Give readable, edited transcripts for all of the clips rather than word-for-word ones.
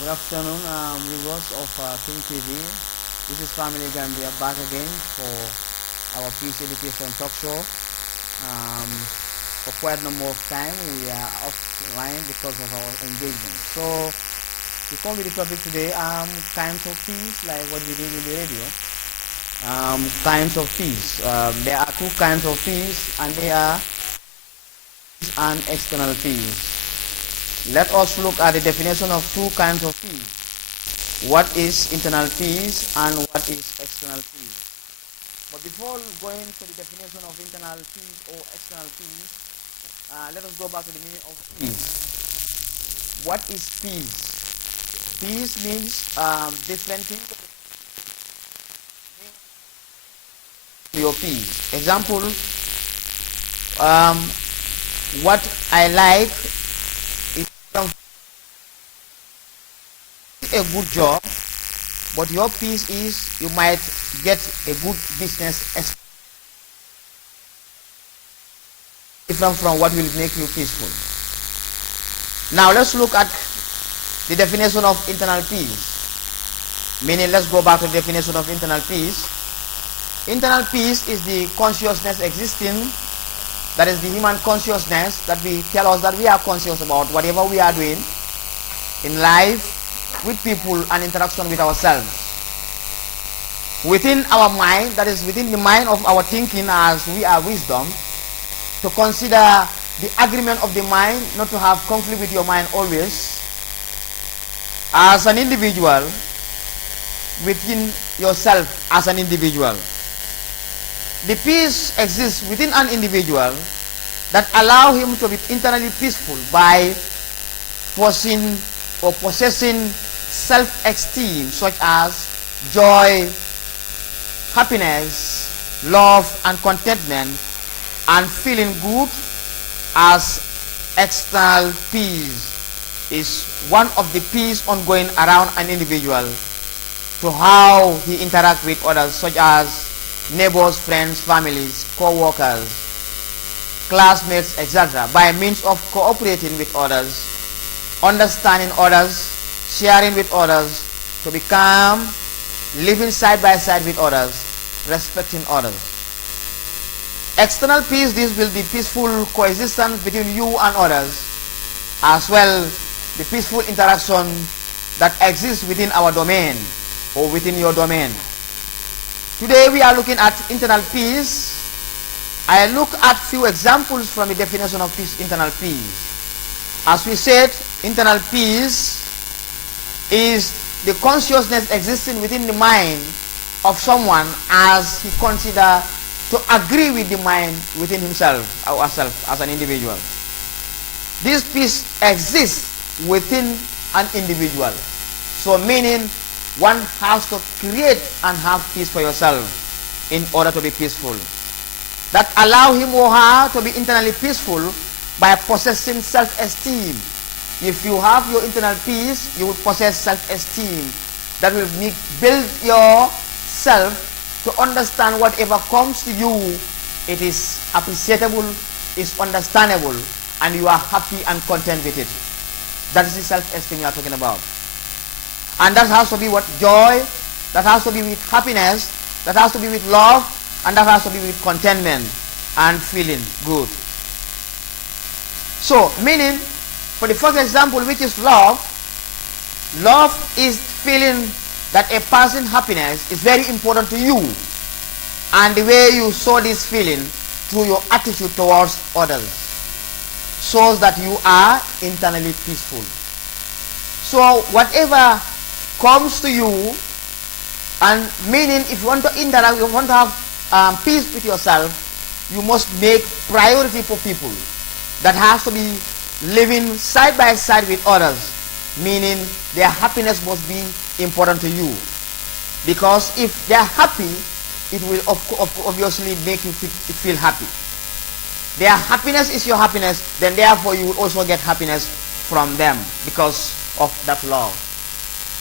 Good afternoon, viewers of King TV. This is Family Gambia back again for our peace education talk show. For quite a number of time, we are offline because of our engagement. So, we come with the topic today, kinds of peace, like what we did in the radio. Kinds of peace. There are two kinds of peace, and they are and external peace. Let us look at the definition of two kinds of peace. What is internal peace and what is external peace? But before going to the definition of internal peace or external peace, let us go back to the meaning of peace. What is peace? Peace means different things. Your peace. Example, what I like a good job, but your peace is you might get a good business different from what will make you peaceful. Now let's look at the definition of internal peace. Meaning, let's go back to the definition of internal peace. Internal peace is the consciousness existing, that is the human consciousness that we tell us that we are conscious about whatever we are doing in life, with people, and interaction with ourselves. Within our mind, that is within the mind of our thinking as we are wisdom, to consider the agreement of the mind, not to have conflict with your mind always. As an individual, within yourself as an individual. The peace exists within an individual that allow him to be internally peaceful by possessing self-esteem such as joy, happiness, love and contentment, and feeling good. As external peace is one of the peace ongoing around an individual to how he interact with others, such as neighbors, friends, families, co-workers, classmates, etc., by means of cooperating with others, understanding others, sharing with others, to become living side by side with others, respecting others. External peace, this will be peaceful coexistence between you and others, as well the peaceful interaction that exists within our domain or within your domain. Today we are looking at internal peace. I look at few examples from the definition of peace, internal peace. As we said, internal peace is the consciousness existing within the mind of someone as he consider to agree with the mind within himself or herself as an individual. This peace exists within an individual. So meaning one has to create and have peace for yourself in order to be peaceful. That allow him or her to be internally peaceful by possessing self-esteem. If you have your internal peace, you will possess self-esteem that will build yourself to understand whatever comes to you, it is appreciable, is understandable, and you are happy and content with it. That is the self-esteem we are talking about. And that has to be what? Joy, that has to be with happiness, that has to be with love, and that has to be with contentment and feeling good. So, meaning, for the first example, which is love, love is feeling that a person's happiness is very important to you, and the way you show this feeling through your attitude towards others shows that you are internally peaceful. So whatever comes to you, and meaning if you want to interact, you want to have peace with yourself, you must make priority for people. That has to be living side by side with others, meaning their happiness must be important to you. Because if they are happy, it will obviously make you feel happy. Their happiness is your happiness, then therefore you will also get happiness from them because of that love.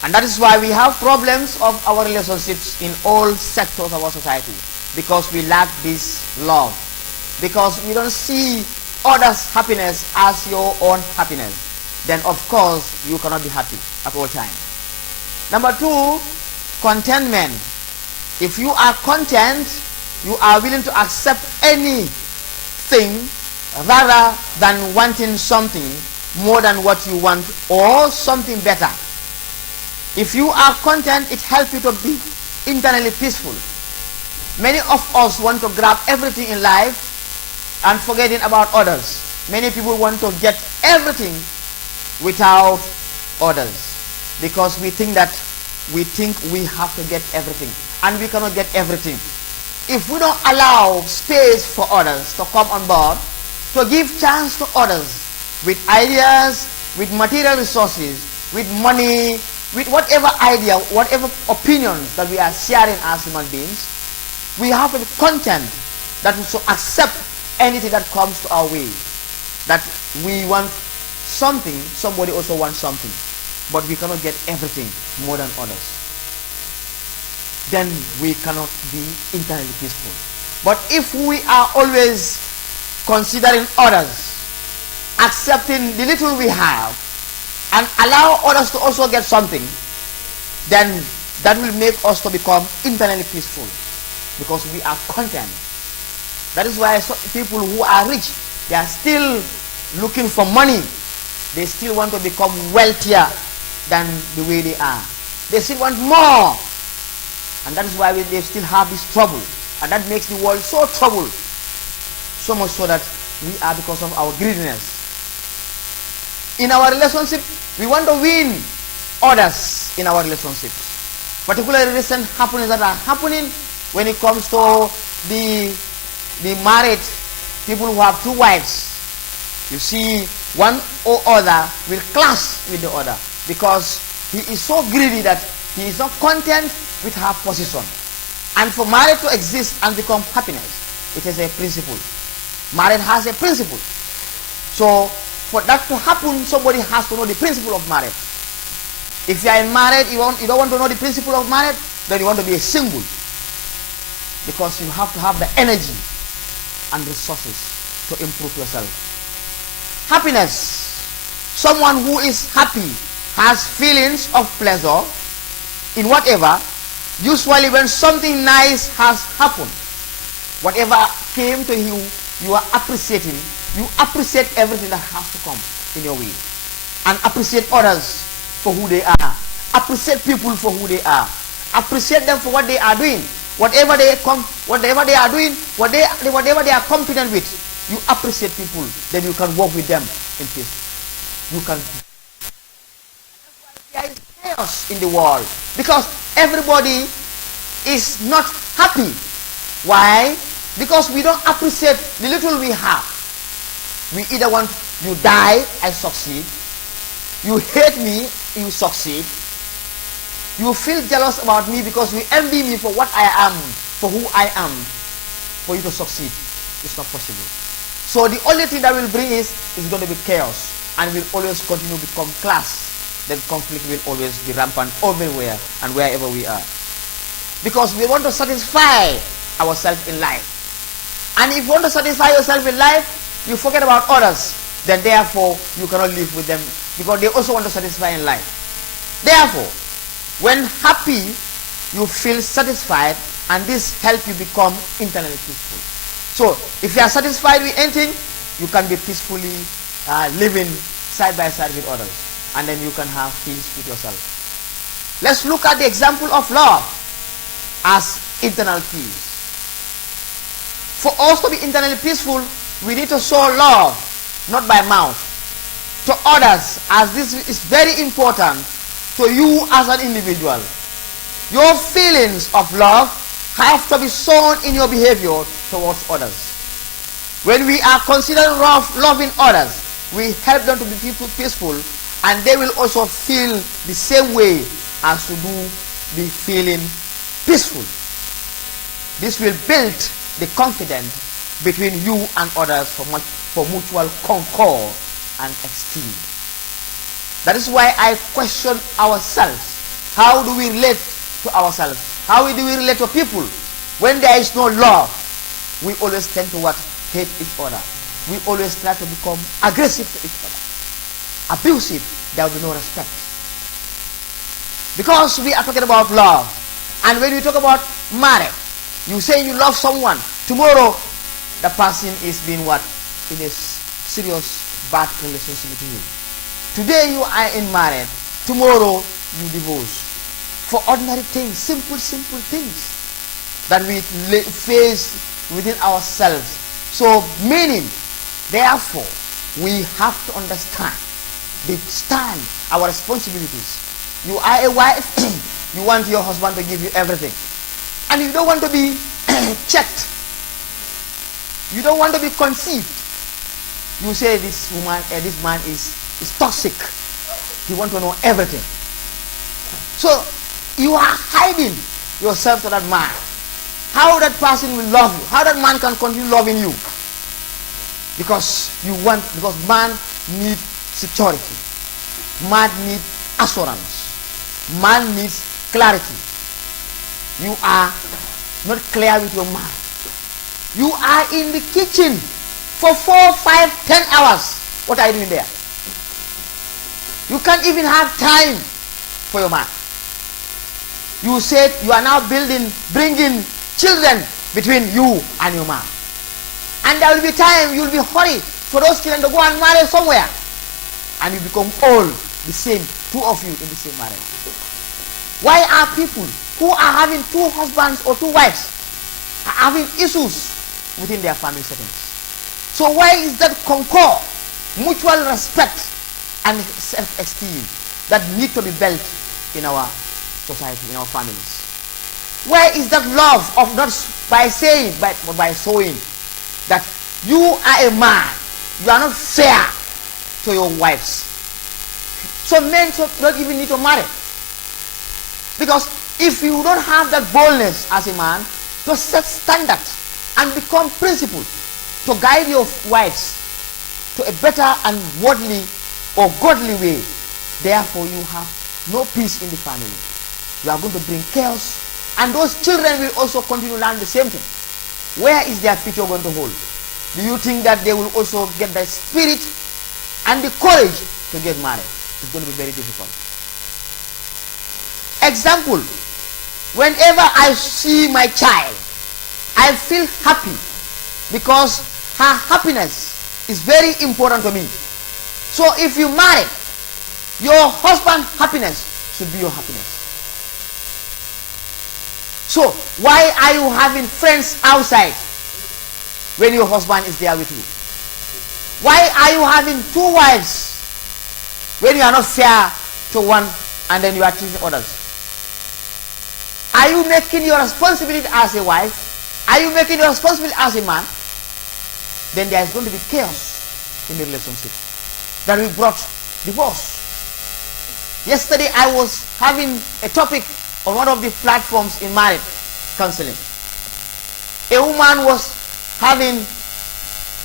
And that is why we have problems of our relationships in all sectors of our society, because we lack this love, because we don't see others' happiness as your own happiness. then of course you cannot be happy at all times. Number two, contentment. If you are content, you are willing to accept anything rather than wanting something more than what you want or something better. If you are content, it helps you to be internally peaceful. Many of us want to grab everything in life and forgetting about others. Many people want to get everything without others because we think we have to get everything, and we cannot get everything. If we don't allow space for others to come on board, to give chance to others with ideas, with material resources, with money, with whatever idea, whatever opinions that we are sharing as human beings, we have to be content that we should accept anything that comes to our way. That we want something, somebody also wants something, but we cannot get everything more than others. Then we cannot be entirely peaceful. But if we are always considering others, accepting the little we have, and allow others to also get something, then that will make us to become internally peaceful because we are content. That is why people who are rich, they are still looking for money. They still want to become wealthier than the way they are. They still want more. And that is why they still have this trouble. And that makes the world so troubled. So much so that we are because of our greediness. In our relationship, we want to win others in our relationships. Particularly recent happenings that are happening when it comes to the married people who have two wives. You see, one or other will clash with the other because he is so greedy that he is not content with her position. And for marriage to exist and become happiness, it is a principle. Marriage has a principle. So for that to happen, somebody has to know the principle of marriage. If you are in marriage, you don't want to know the principle of marriage, then you want to be a single. Because you have to have the energy and resources to improve yourself. Happiness. Someone who is happy has feelings of pleasure in whatever. Usually when something nice has happened, whatever came to you, you are appreciating. You appreciate everything that has to come in your way. And appreciate others for who they are. Appreciate people for who they are. Appreciate them for what they are doing. Whatever they are doing, whatever they are competent with, you appreciate people, then you can work with them in peace. You can. There is chaos in the world because everybody is not happy. Why? Because we don't appreciate the little we have. We either want you die, I succeed. You hate me, you succeed. You feel jealous about me because you envy me for what I am, for who I am. For you to succeed, it's not possible. So the only thing that will bring is going to be chaos, and will always continue to become class. Then conflict will always be rampant everywhere and wherever we are. Because we want to satisfy ourselves in life. And if you want to satisfy yourself in life, you forget about others. Then therefore, you cannot live with them because they also want to satisfy in life. Therefore, when happy, you feel satisfied, and this helps you become internally peaceful. So, if you are satisfied with anything, you can be peacefully living side by side with others. And then you can have peace with yourself. Let's look at the example of love as internal peace. For us to be internally peaceful, we need to show love, not by mouth, to others, as this is very important to you as an individual. Your feelings of love have to be shown in your behavior towards others. When we are considering loving others, we help them to be peaceful, and they will also feel the same way as to be feeling peaceful. This will build the confidence between you and others for mutual concord and esteem. That is why I question ourselves. How do we relate to ourselves? How do we relate to people? When there is no love, we always tend to hate each other. We always try to become aggressive to each other. abusive, there will be no respect. Because we are talking about love. And when you talk about marriage, you say you love someone. Tomorrow, the person is being what? In a serious bad relationship with you. Today you are in marriage. Tomorrow you divorce. For ordinary things, simple things that we face within ourselves. So meaning, therefore, we have to understand our responsibilities. You are a wife, you want your husband to give you everything. And you don't want to be checked. You don't want to be conceived. You say this woman, this man is toxic. He wants to know everything. So you are hiding yourself to that man. How that person will love you? How that man can continue loving you? Because man needs security. Man needs assurance. Man needs clarity. You are not clear with your mind. You are in the kitchen for 4, 5, 10 hours. What are you doing there? You can't even have time for your man. You said you are now bringing children between you and your man. And there will be time you will be hurried for those children to go and marry somewhere. And you become all the same, two of you in the same marriage. Why are people who are having 2 husbands or 2 wives are having issues within their family settings? So why is that concord, mutual respect and self-esteem that need to be built in our society, in our families? Where is that love of not by saying but by showing that you are a man, you are not fair to your wives? So men don't even need to marry. Because if you don't have that boldness as a man to set standards and become principled to guide your wives to a better and worldly or godly way, therefore you have no peace in the family. You are going to bring chaos, and those children will also continue to learn the same thing. Where is their future going to hold? Do you think that they will also get the spirit and the courage to get married? It's going to be very difficult. Example, whenever I see my child, I feel happy because her happiness is very important to me. So if you marry, your husband's happiness should be your happiness. So why are you having friends outside when your husband is there with you? Why are you having 2 wives when you are not fair to one and then you are treating others? Are you making your responsibility as a wife? Are you making your responsibility as a man? Then there is going to be chaos in the relationship that will brought divorce. Yesterday I was having a topic on one of the platforms in marriage counseling. A woman was having,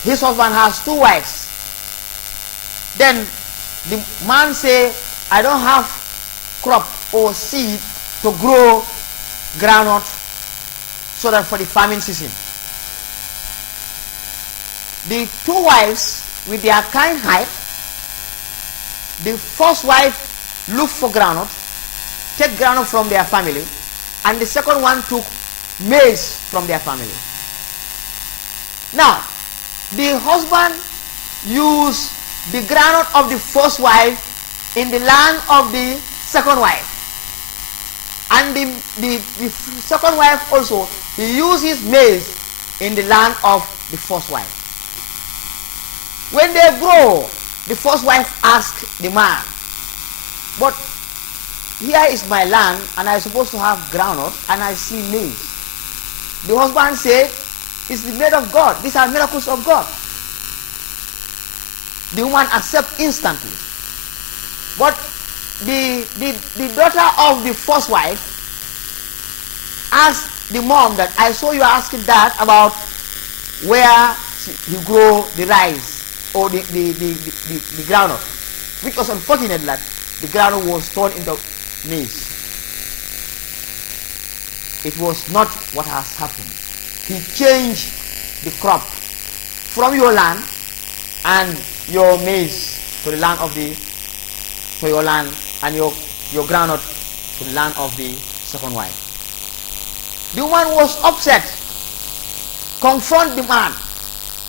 his husband has 2 wives. Then the man say, I don't have crop or seed to grow groundnut so that for the farming season. The 2 wives with their kind height, the first wife looked for groundnut, take groundnut from their family, and the second one took maize from their family. Now, the husband used the groundnut of the first wife in the land of the second wife. And the second wife also, he uses maize in the land of the first wife. When they grow, the first wife asked the man, but here is my land and I'm supposed to have groundnut and I see maize. The husband said, it's the made of God. These are miracles of God. The woman accepts instantly. But the daughter of the first wife asked the mom that I saw you asking that about where you grow the rice or the groundnut, which was unfortunate that the groundnut was turned into maize. It was not what has happened. He changed the crop from your land and your maize to the land of the for your land and your groundnut to the land of the second wife. The woman was upset, confront the man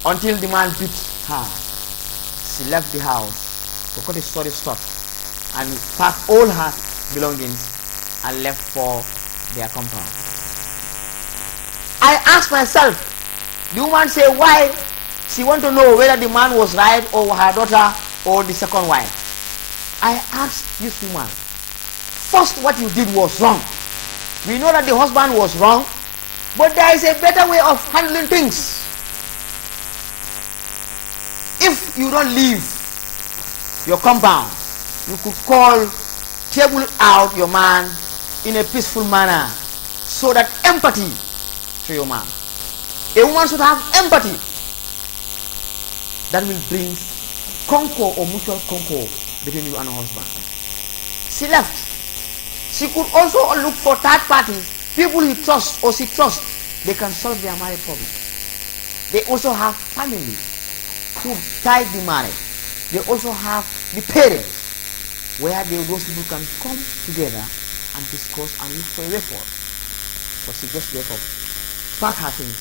until the man beat her. She left the house to cut the story short and packed all her belongings and left for their compound. I asked myself, the woman said why she want to know whether the man was right or her daughter or the second wife. I asked this woman, first what you did was wrong. We know that the husband was wrong, but there is a better way of handling things. If you don't leave your compound, you could table out your man in a peaceful manner so that empathy to your man. A woman should have empathy that will bring concord or mutual concord between you and your husband. She left. She could also look for third parties, people he trusts or she trusts. They can solve their marriage problem. They also have family who guide the marriage. They also have the parents where those people can come together and discuss and look for a way forward. But she just wake up, pack her things,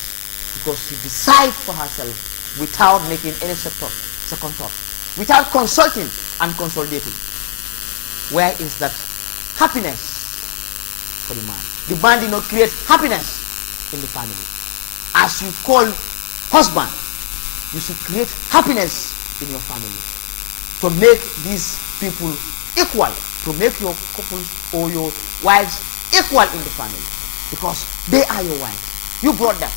because she decides for herself without making any second thought, without consulting and consolidating. Where is that happiness for the man? The man did not create happiness in the family. As you call husband, you should create happiness in your family to make these people equal, to make your couple or your wives equal in the family, because they are your wives. You brought them.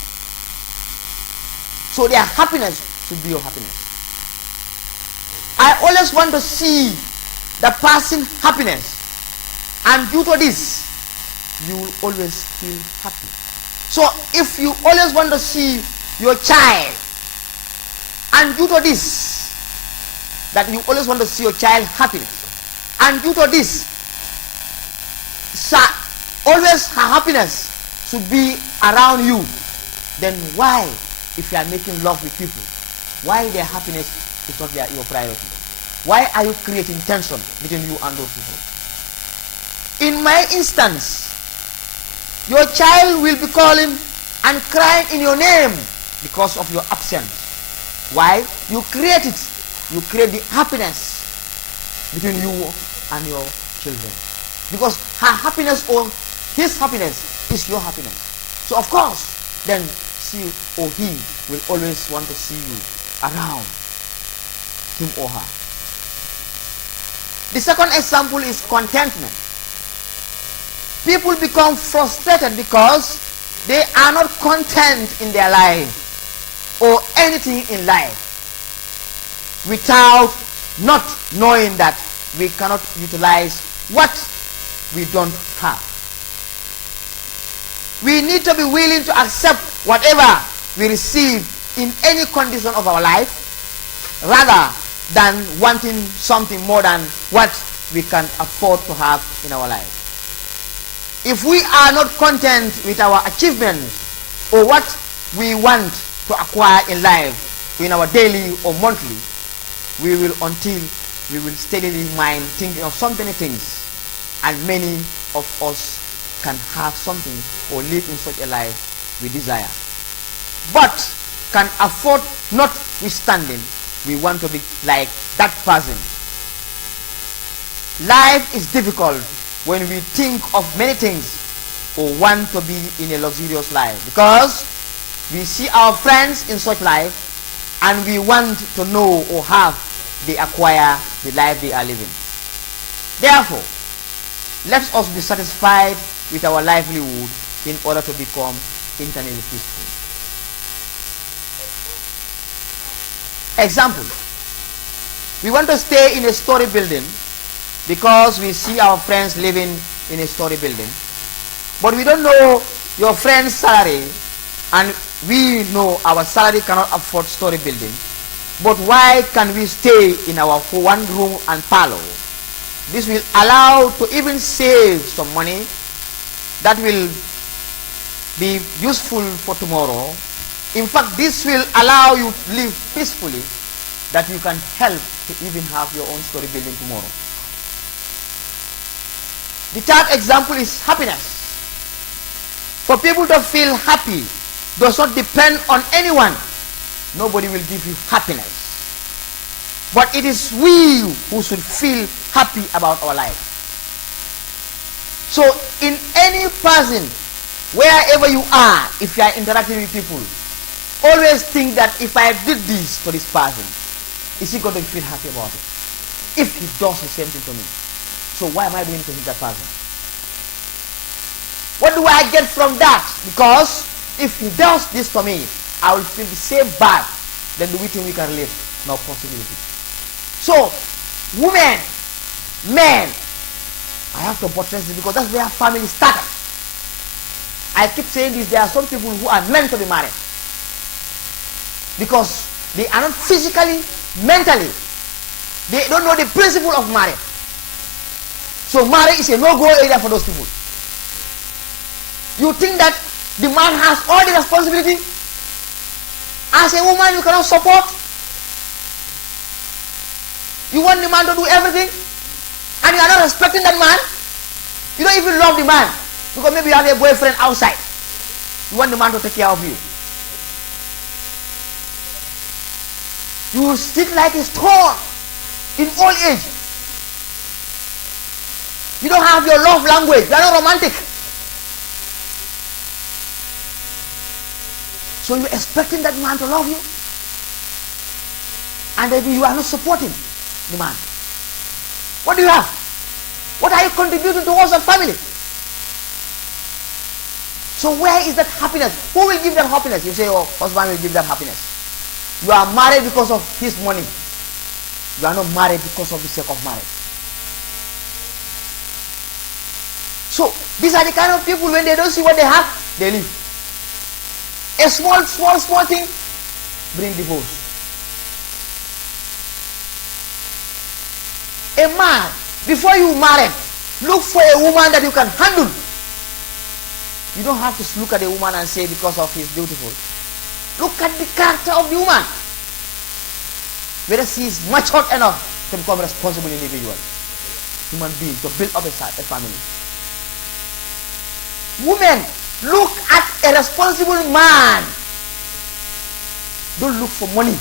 So their happiness should be your happiness. I always want to see the person happiness, and due to this, you will always feel happy. So if you always want to see your child, and due to this, that you always want to see your child happiness, and due to this, always her happiness should be around you, then why, if you are making love with people, why their happiness is not your priority? Why are you creating tension between you and those people? In my instance, your child will be calling and crying in your name because of your absence. Why? You create it. You create the happiness between you and your children. Because her happiness or his happiness is your happiness. So of course, then she or he will always want to see you around him or her. The second example is contentment. People become frustrated because they are not content in their life or anything in life without not knowing that we cannot utilize what we don't have. We need to be willing to accept whatever we receive in any condition of our life rather than wanting something more than what we can afford to have in our life. If we are not content with our achievements or what we want to acquire in life, in our daily or monthly, we will steadily mind thinking of so many things, and many of us can have something or live in such a life we desire, but can afford notwithstanding. We want to be like that person. Life is difficult when we think of many things or want to be in a luxurious life, because we see our friends in such life and we want to know or have they acquire the life they are living. Therefore, let us be satisfied with our livelihood in order to become internally peaceful. Example, we want to stay in a story building because we see our friends living in a story building, but we don't know your friend's salary, and we know our salary cannot afford story building. But why can we stay in our one room and parlor? This will allow to even save some money that will be useful for tomorrow. In fact, this will allow you to live peacefully, that you can help to even have your own story building tomorrow. The third example is happiness. For people to feel happy does not depend on anyone. Nobody will give you happiness. But it is we who should feel happy about our life. So in any person, wherever you are, if you are interacting with people, always think that if I did this to this person, is he going to feel happy about it? If he does the same thing to me, so why am I doing to that person? What do I get from that? Because if he does this to me, I will feel the same bad. Then do we think we can live? No possibility. So, women, men, I have to buttress this because that's where family started. I keep saying this, there are some people who are meant to be married because they are not physically, mentally, they don't know the principle of marriage. So marriage is a no-go area for those people. You think that the man has all the responsibility? As a woman, you cannot support. You want the man to do everything, and you are not respecting that man. You don't even love the man because maybe you have a boyfriend outside. You want the man to take care of you. You sit like a stone in old age. You don't have your love language. You are not romantic. So you're expecting that man to love you, and then you are not supporting the man. What do you have? What are you contributing towards the family? So where is that happiness? Who will give that happiness? You say, oh, husband will give that happiness. You are married because of his money. You are not married because of the sake of marriage. So these are the kind of people, when they don't see what they have, they leave. A small thing bring divorce. A man, before you marry, look for a woman that you can handle. You don't have to look at a woman and say because of he's beautiful. Look at the character of the woman. Whether she is matured enough to become a responsible individual, human being, to build up a family. Women, look at a responsible man. Don't look for money.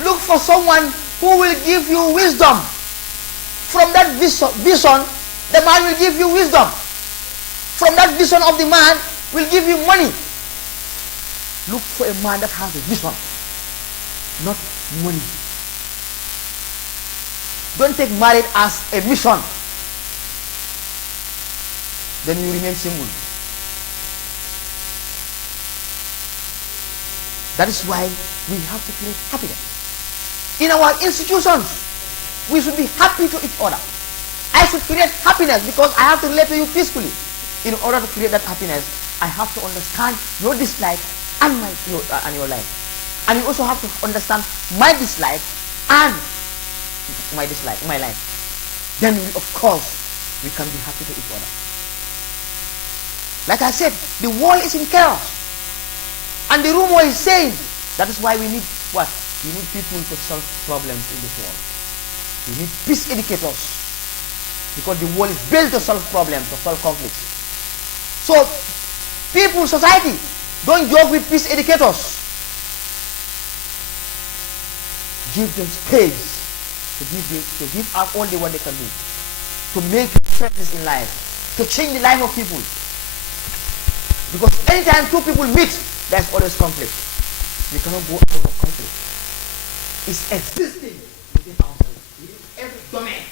Look for someone who will give you wisdom. From that vision, the man will give you wisdom. From that vision of the man will give you money. Look for a man that has a vision, not money. Don't take marriage as a mission. Then you remain single. That is why we have to create happiness. In our institutions, we should be happy to each other. I should create happiness because I have to relate to you peacefully. In order to create that happiness, I have to understand your dislike and your life. And you also have to understand my dislike and my life. Then of course, we can be happy to each other. Like I said, the world is in chaos. And the rumor is saying, that is why we need what? We need people to solve problems in this world. We need peace educators. Because the world is built to solve problems, to solve conflicts. So, people, society, don't joke with peace educators. Give them space to give out all what they can do. To make differences in life. To change the life of people. Because anytime two people meet, there's always conflict. We cannot go out of conflict. It's existing within ourselves, within every domain.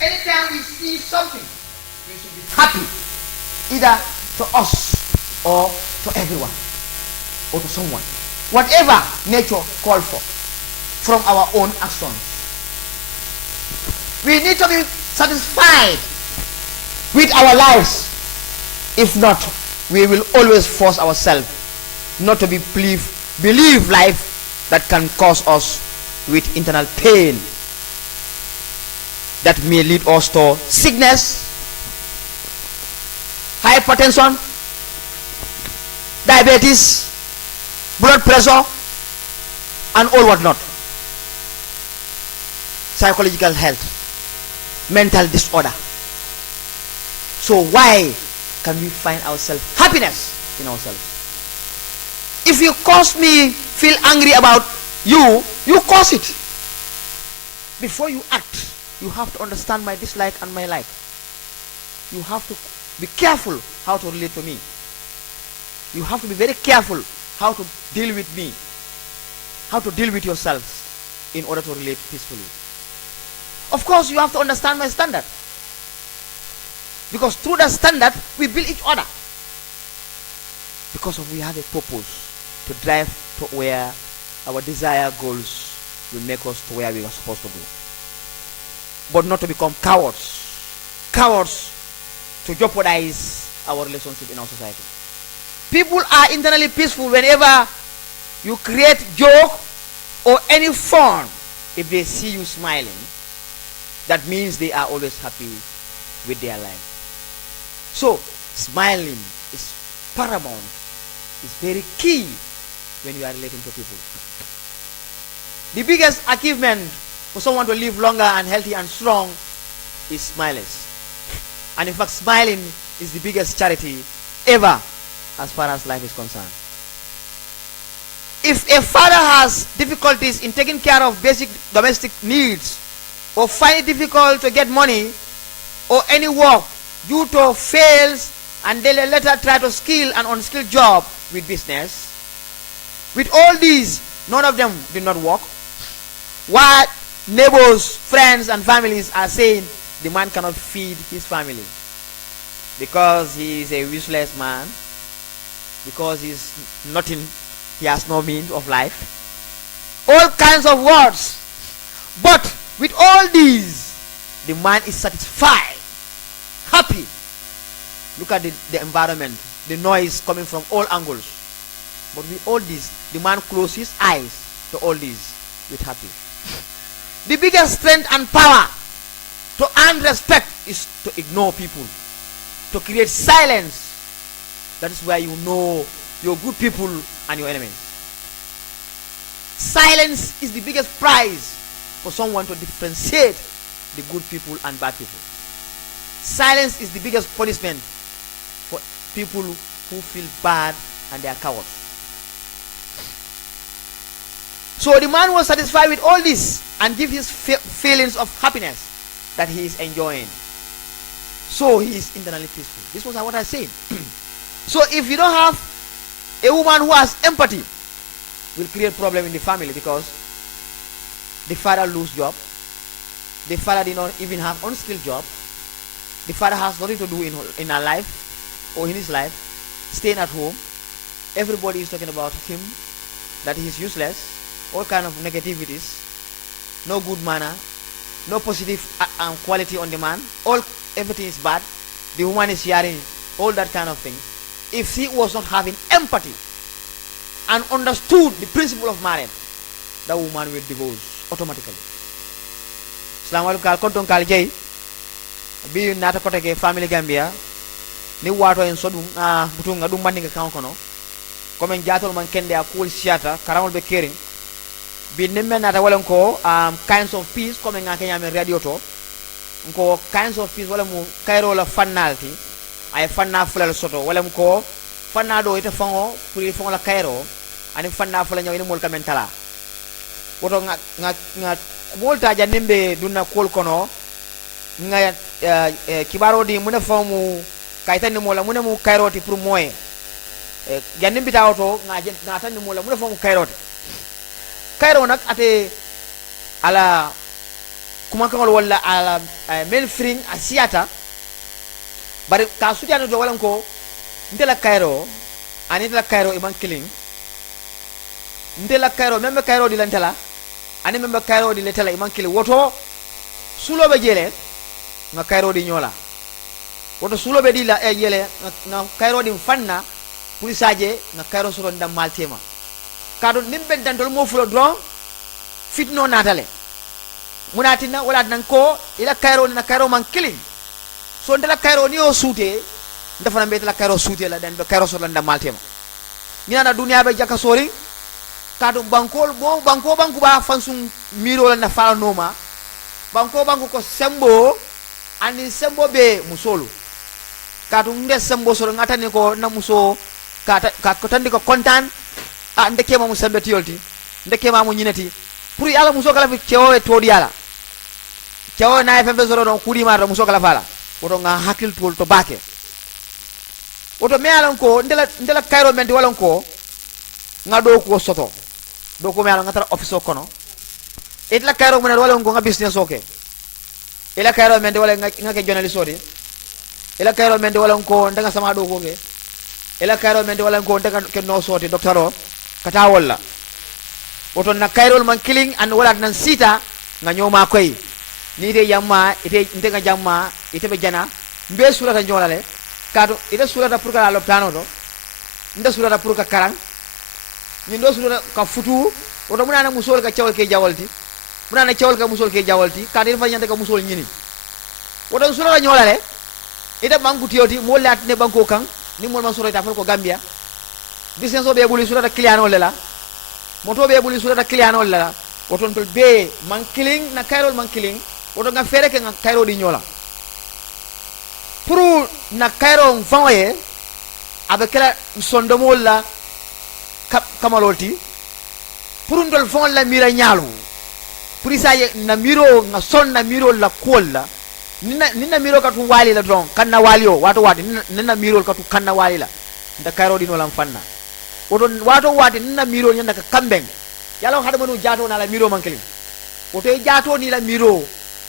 Anytime we see something, we should be happy, either to us or to everyone or to someone. Whatever nature calls for from our own actions. We need to be satisfied with our lives. If not, we will always force ourselves not to believe life that can cause us with internal pain that may lead us to sickness, hypertension, diabetes, blood pressure, and all whatnot. psychological health, mental disorder. So why can we find ourselves happiness in ourselves? If you cause me feel angry about you, you cause it. Before you act, you have to understand my dislike and my like. You have to be careful how to relate to me. You have to be very careful how to deal with me, how to deal with yourselves in order to relate peacefully. Of course, you have to understand my standard, because through that standard we build each other, because we have a purpose to drive to where our desired goals will make us to where we are supposed to go, but not to become cowards to jeopardize our relationship in our society. People are internally peaceful whenever you create joke or any fun. If they see you smiling, that means they are always happy with their life. So smiling is paramount, is very key when you are relating to people. The biggest achievement for someone to live longer and healthy and strong is smiles. And in fact, smiling is the biggest charity ever as far as life is concerned. If a father has difficulties in taking care of basic domestic needs, or find it difficult to get money or any work due to fails and they later try to skill an unskilled job with business, with all these, none of them did not work. What neighbors, friends and families are saying, the man cannot feed his family because he is a useless man, because he's nothing, he has no means of life, all kinds of words. But with all these, the man is satisfied, happy. Look at the environment, the noise coming from all angles. But with all this, the man closes his eyes to all these with happy. The biggest strength and power to earn respect is to ignore people, to create silence. That is where you know your good people and your enemies. Silence is the biggest prize for someone to differentiate the good people and bad people. Silence is the biggest punishment for people who feel bad and they are cowards. So the man was satisfied with all this and give his feelings of happiness that he is enjoying. So he is internally peaceful. This was what I said. So if you don't have a woman who has empathy, will create problem in the family, because the father lose job, the father did not even have unskilled job, the father has nothing to do in her life or in his life, staying at home, everybody is talking about him, that he is useless, all kind of negativities, no good manner, no positive quality on the man, everything is bad, the woman is hearing all that kind of things. If he was not having empathy and understood the principle of marriage, the woman will divorce automatically. Assalamu alaikum kal konton kal jey bi nata kote ke family Gambia ni wato en sodum butunga dum bandinga kankono comme jatol man kende a kul siata karamol be kering bi nemme nata wala ko kinds of peace comme nga kenya men radio to ko kinds of peace wala mu kayro la fannalti ay fanna fulal soto wala mu ko fanna do ite fango puri fango la kayro ani fanna fula nyaw ni mol kamentala woto nga molta janembe dunna kol kono nga kibaro di muna famu kaytan mola muna mu kayroti pour moye janembi tawoto nga tan mola muna famu kayroti kayro nak ate ala kuma kangol wala ala men fring asiata bari ka sutiano do wala ko ndela kayro ani ndela kayro e man killing ndela kayro membe kayro di lantala ani membe kayro di letala iman kile woto sulobe jele nga kayro di nyola woto sulobe di la jele nga kayro di fanna pulisaje nga kayro soro ndam maltema kado nimbe dandol mo fulo dron fitno natale munatina wala nan ko ila kayro na kayro man killing so ndela kayro ni o sute ndafa na mbete la kayro sute la dan be kayro soro ndam maltema ni na dunia be jaka sori kado banko ba fansum miro la na fala noma banko ko sembo ani sembo be musolu katu nde sembo so ngatani ko na muso ka ko tandi ko kontan a ndeke ma musembe tiyolti ndeke ma mu nyinati pour yalla muso kala fi cewo to di yalla cewo na fe zoro don kudi ma muso kala fala woto nga hakil tol to bake woto me alon ko ndela kayro men di walon ko nga do ko soto do ko me alon ngata office o kono et la kayro men walon ko nga business oke ila kayro men di wala nga ke journalist odi ila kayro men di walon ko ndanga sama do ko nge ila kayro men di walon ko ndanga ke no soti docteur kata wala woto na kayrol man killing and wala nan sita nga nyoma koy ni de yamma ite ndenga jamma ite be jana mbe sulata njolale kado ite sulata pour ka loptano do nda sulata pour ka karang ni ndo sulata ka futu woto munana musol ka cewal ke jawalti munana cewal ka musol ke jawalti kado fa nyande ka musol nyini woto sulata njolale ite banku tioti mo lat ne banko kan ni mo man sulata for ko Gambia business o be buli sulata client o lela moto be buli sulata client o lela woto tol be man killing na kayrol man killing woto nga fere ke nga kayro di nyola pour na kayro ngfanwe avec la sondomo la kamaloti pour ndol fon la mira nyalu pour isaye na miro nga son na miro la kolla nina miro katu wali la don kanna walio wato wati nina miro katu kanna wali la nda kayro di nola mfanna woto wato wati nina miro nyanda ka kambeng yalo hada manu jato na la miro man kelim woto jato ni la miro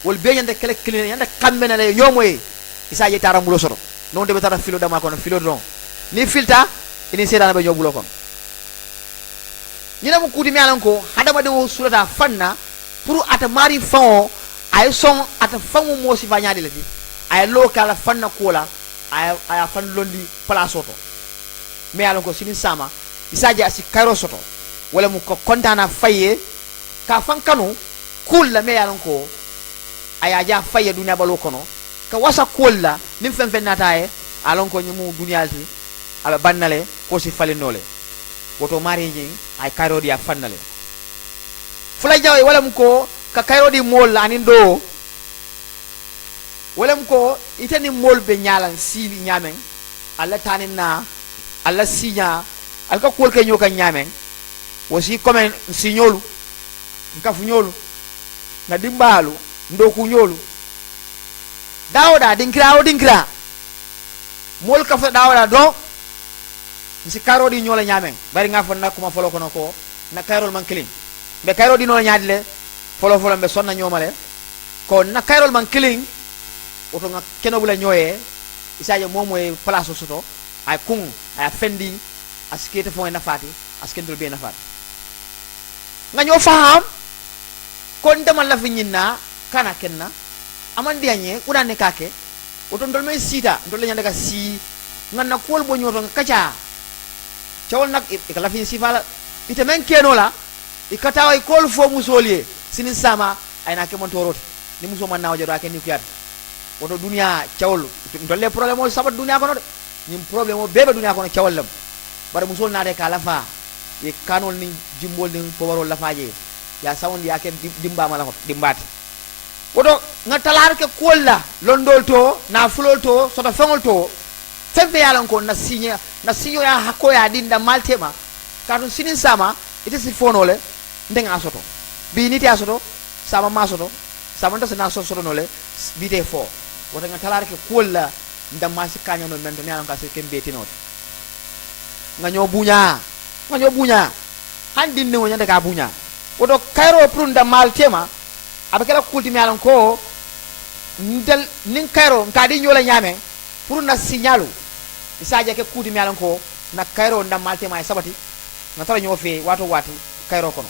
wol be nyande kele kele nyande kambena le yomoy isa ye tara mulo soro non de tara filo dama kono filo don ni filta ini sedana be jobulo kon nyina mu kudi mi alan ko hada ma de sulata fanna pour ata mari fon ay son ata famu mo si fanyade lati ay local fanna kola ay fan londi place auto mi alan ko sinin sama isa ja si kayro soto wala mu ko kontana faye ka fankanu kul la mi alan ko aya ja faye dunya balo kono ka wasa kolla nim fen fen nataye alon ko nyimu dunyalti aba bannale ko si falinole woto mari ngi ay kayro dia fannale fula jaw wala mu ko ka kayro di mol anin do wala mu ko itani mol be nyalan sili nyamen alla tanin na alla sinya al ka kol ke nyoka nyamen wosi komen sinyolu nkafu nyolu na dimbalu ndoku nyolu dawda dinkra mol ka fa dawda do si karo di nyola nyamen bari nga fa nakuma folo kono ko na kayrol man killing be kayro di no nyaadle folo be sonna nyomale ko na kayrol man killing oto nga keno bula nyoye isaje momo e place soto ay kung ay fendi askete fo na fati askendul be na fati nga nyo faham ko ndemal la fi nyinna kana kenna aman dianye udane kake oto ndol me sita ndol nyande ka si nganna kol bo nyoto kacha chawol nak ikala fi sifala ite men keno la ikatawa ikol fo musolie sinin sama ay na ke mon toroti ni muso man na wajado ake ni kiyat oto dunia chawol ndolle problème o sabat dunia kono de nim problème o bebe dunia kono chawol lam bare musol na de kala fa e kanol ni jimbol ni ko waro la faje ya sawon ya ke dimba mala ko dimbati woto nga talar ke kolla londol to na fulol to soto fengol to fembe yalan ko na sinyo ya hako ya dinda maltema kadun sinin sama ite si fonole ndenga soto bi niti asoto sama masoto sama ndo na soto nole bite fo woto nga talar ke kolla ndam ma si kanyo no mento yalan ka se kembe tinot nga nyo bunya handin ne wonya daga bunya woto kayro prunda maltema abakela kulti mi alan ko ndel nin kayro ngadi nyola nyame pour na signalu isaje ke kulti mi alan ko na kayro ndam malte may sabati na tara nyo fe wato kayro kono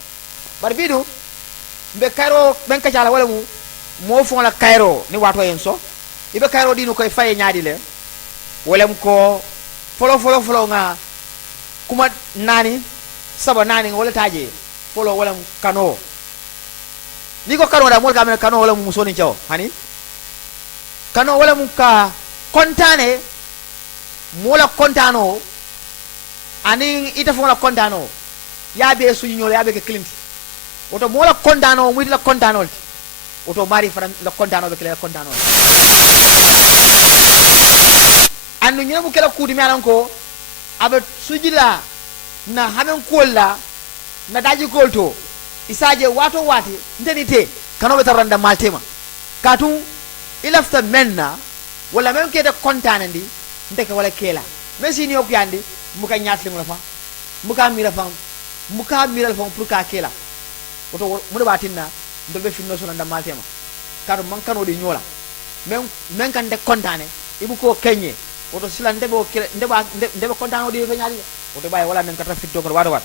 bar bidu be kayro ben ka jala wala mu mo fon la kayro ni wato en so ibe kayro dinu koy faye nyaadi le wala mu ko folo nga kuma nani saba nani wala taje folo wala kano niko kano da mol kamel kano wala mu soni chaw hani kano wala mu ka kontane mola kontano ani ita fo la kontano yabe su nyol yabe ke klimti woto mola kontano mu la kontano oto mari fara la kontano be kala kontano andu nyamu kala kuti mi alan ko abe sujila na hamen kolla na daji kolto isaje wato wati ndeni te kanobe taranda maltema katu ilafta menna wala men kede kontanandi ndeke wala kela mesi ni okuyandi muka nyatli ngala fa muka mira fa pour ka kela oto mu batinna ndolbe finno so nanda maltema kadu man kano di nyola men kan de kontane ibu ko kenye oto sila ndebe kontano di fe nyaali oto bay wala men kata fitto ko wado wat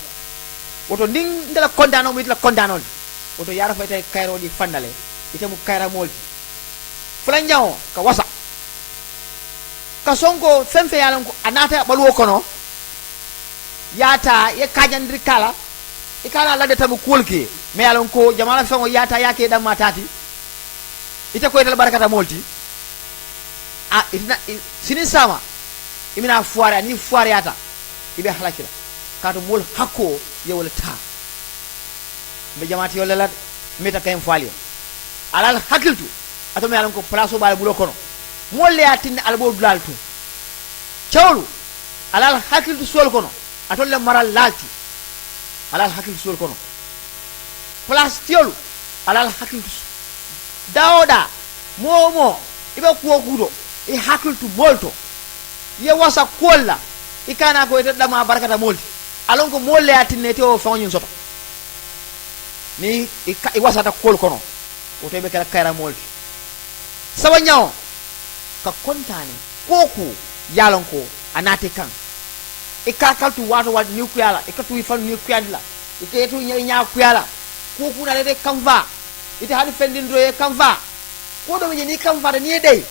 oto nding ndela kontano mi la kontano oto yara fay tay kayro di fandale ite mu kayra molti flanjao ka wasa ka sonko femfe yalan ko anata balwo kono yata ye kajandri kala e kala la de tamu kulki me yalan ko jamala fengo yata yake dam matati ite ko ital barakata molti a itina sinin sama imina fuare ni fuare yata ibe halakila kato mol hakko yewol ta be jamaati yo lelat meta kay fali alal hakiltu ato me yalan ko place bale bulo kono molle yatin albo dulaltu chawlu alal hakiltu sol kono ato le maral lalti alal hakiltu sol kono place tiolu alal hakiltu daoda momo ibe kuwo kudo e hakiltu molto ye wasa kolla ikana ko ite dama barakata molti alon ko molle yatinne te o fawnyun soto ni i wasa ta kol kono o tebe kala kayra molti sawa nyaaw ka kontane koku yalon ko anate kan e ka kaltu wato wad ni kuyala e katu ifan ni kuyala e ketu nya kuyala koku na de kanva ite hadi fendindro e kanva ko do ni kanva de ni dey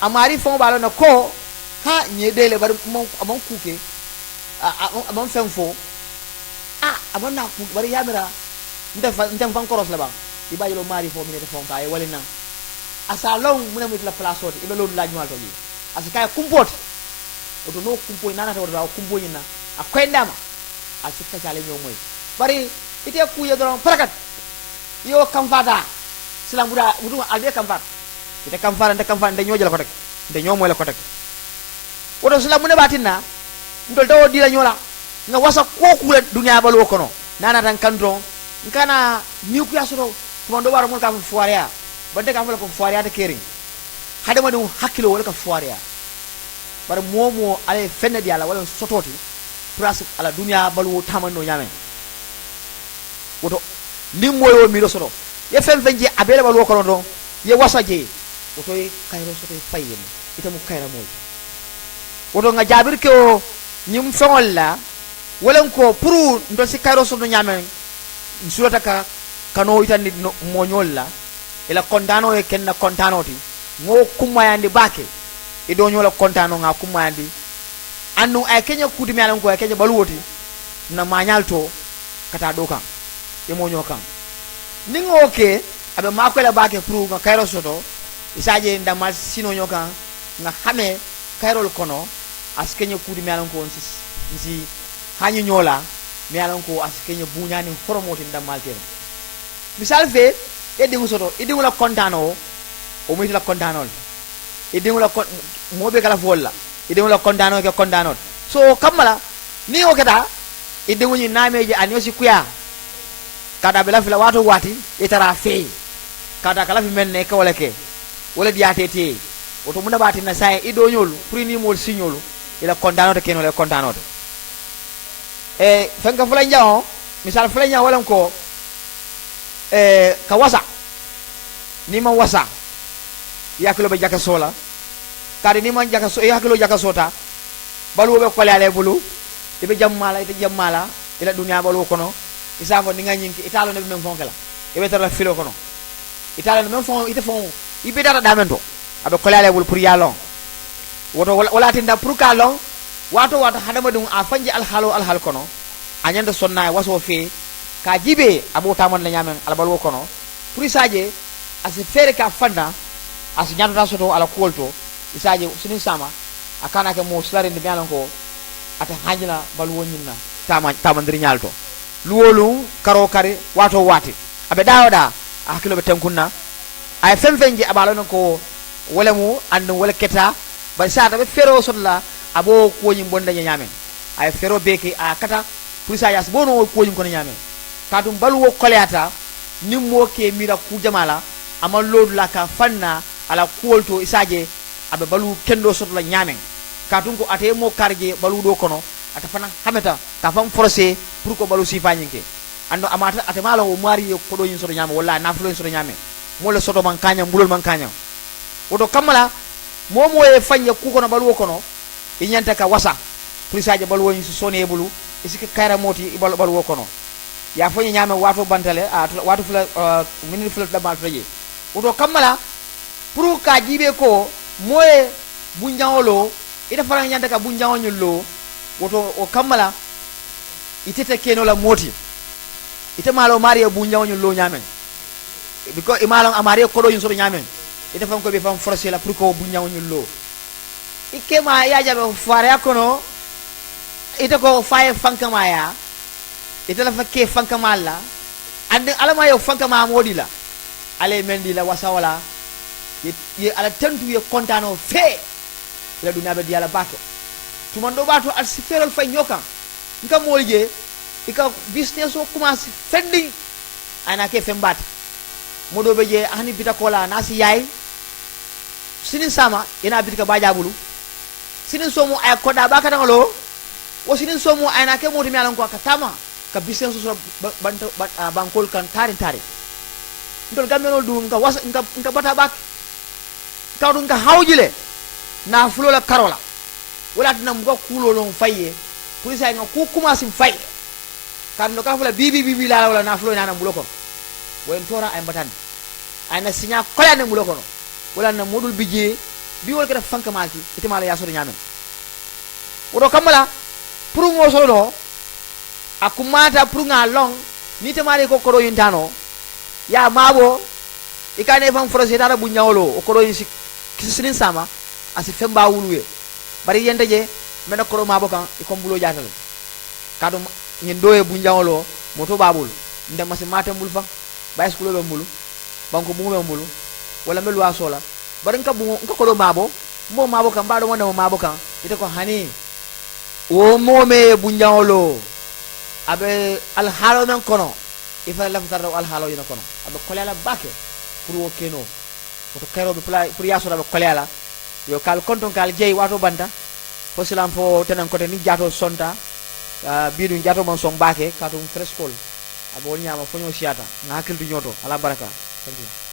amari fon balo na ko ha nyede le bar amon kuke amon femfo amon na ku bar yamira ndem fan koros la ba di bajelo mari fo mi ne fon kay walina asa long muna mit la place oti ibe lolu laaj mal to gi asa kay kumpot oto no kumpo nana to da kumpo nyina akwendama asika chale nyo moy bari ite ku yedron parakat yo kamfata silam buda mudu albe kamfat ite kamfara nde nyojala ko tek nde nyomoy la ko tek oto silam mune batinna ndol dawo dila nyola nga wasa koku la dunya balo kono nana tan kandron nkana niku yasoro to ndo waro mon ka foarea bande ka fala ko foarea ta kering hade ma dum hakkilo wala ka foarea bar momo ale fenne di ala wala sototi pras ala dunya balo tamando nyame oto ndimoyo mi do soto ye fen fenje abele balo kono do ye wasa je oto e kayro soto fayen itamu kayra moy oto nga jabir ke o nyum fengolla wala ko puru ndo si kayro soto nyame sulata ka kano itandi mo nyolla ila kontano e kenna kontano ti ngo kumayandi bake e do nyola kontano nga kumayandi annu ay kenya kudi mi alan ko ay kenya baluwoti na manyalto kata dokan e mo nyokan ningo ke abe makwela bake puru nga kayro soto isaje ndamal sino nyokan nga xame kayrol kono as kenya kudi mi alan ko si hanyu nyola mi alan ko as kenya buñani horomoti ndamal tere misal fe e dingu soto e dingu la kontano o mo la kontanol e dingu la mobe kala folla e dingu la kontano ke kontanol so kamala ni o kata e dingu ni nameje anyosi kuya kada bela fila wato wati e tara fe kada kala fi menne ka wala ke wala diatete o to munda bati na sai e do nyolu pour ni mol signolu ila kontano te keno le kontano fenga fula njao misal fula njao wala ko ka wasa ni man wasa yakilo be jaka sola kadi ni man jaka so yakilo jaka sota balu be kole ale bulu ibe jammala ite jammala ila dunya balu kono isafo ni nganyinki italo ne men fonkela ibe tara filo kono italo ne men fon ite fon ibe data damento abe kole ale bulu pour yalon woto wala tinda pour kalon wato hadama dum a fanje alhal kono anyanda sonna waso fe ka jibe abota man la nyamen albal kono pour isaje as fere ka fanda as nyanda soto ala kolto isaje sinin sama akana ke mo slare ndi bialan ko ata hajina bal wonyina tamandri nyalto luwolu karo kare wato wati abe dawda akilo be tenkunna ay fenfenje abalo non ko wala mu and wala keta ba sa ta be fero sotla abo ko nyi bonda nyamen ay fero beke a kata pour sa yas bono ko nyi ko nyamen katum balu wo koleata nimmo ke mira ku jamala amal lodu la ka fanna ala kuolto isaje abe balu kendo sotla nyamen katum ko ate mo karje balu do kono ata fana hameta ka fam forcé pour ko balu sifanyinke ando amata ate malo o mari ko do yin soto nyame wala nafulo yin soto nyame mo le soto man kanya mbulol man kanya woto kamala momo e fanya ku kono balu kono e nyanta ka wasa pour isaje balu yin sone bulu isike kayra moti balu kono ya fanya nyame wato bantale wato fula minute fula da mal faje woto kamala pour ka jibe ko moye bunjawolo ida fara nyanta ka bunjawonyulo woto o kamala itete keno la moti ite malo mario bunjawonyulo nyamen because imalon amare ko do yun so nyamen ite fam ko be fam forcer la pour ko bunjawonyulo ikema ya jabe fare akono ite ko faye fankama ya ite la fakke fankama la ande alama yo fankama modila ale mendi la wasawala ye ala tentu ye kontano fe la dunya be diala bato tumando bato al siferal fay nyoka nka molje ika business o commence fendi ana ke fembat modo be je hani bitakola nasi yayi sinin sama ina bitika bajabulu sinin somo ay koda bakata ngolo o sinin somo ay na ke modi mi alan ko katama ka business so bankol kan tari ndol gamelo du nga wasa nga bata bak kawdu nga hawjile na fulola karola wala dina mga kulolong faye pulisa nga ku kumasim faye kan no ka fula bibi la wala na fulo na mbuloko wen tora ay mbatan ay na sinya kola ne mbuloko no wala na modul bije bi wol ka fanka maki itima la yaso nyame wodo kamala pour ngo solo akumata pour nga long ni temare ko koro yintano ya mabo ikane fam forose dara bu nyawlo o koro yin sinin sama asi femba wuluwe bari yende je mena koro mabo kan ikombulo jatal kadum nyen doye bu nyawlo moto babul ndema si mata mbul fa bay skulo be mbulu banko bu be mbulu wala melu asola bari nka bu nka koro mabo mo mabo kan bado wona mabo kan ite ko hani o mome bu nyawlo abe al halo men kono ifa la futar al halo yina kono abe kolela bake pour wo keno to kero be play pour yaso abe kolela yo kal konton kal jey wato banta fo silam fo tenen kote ni jato sonta bidu jato man song bake katum freskol abo nyama fo nyo siata na hakil du nyoto ala baraka thank you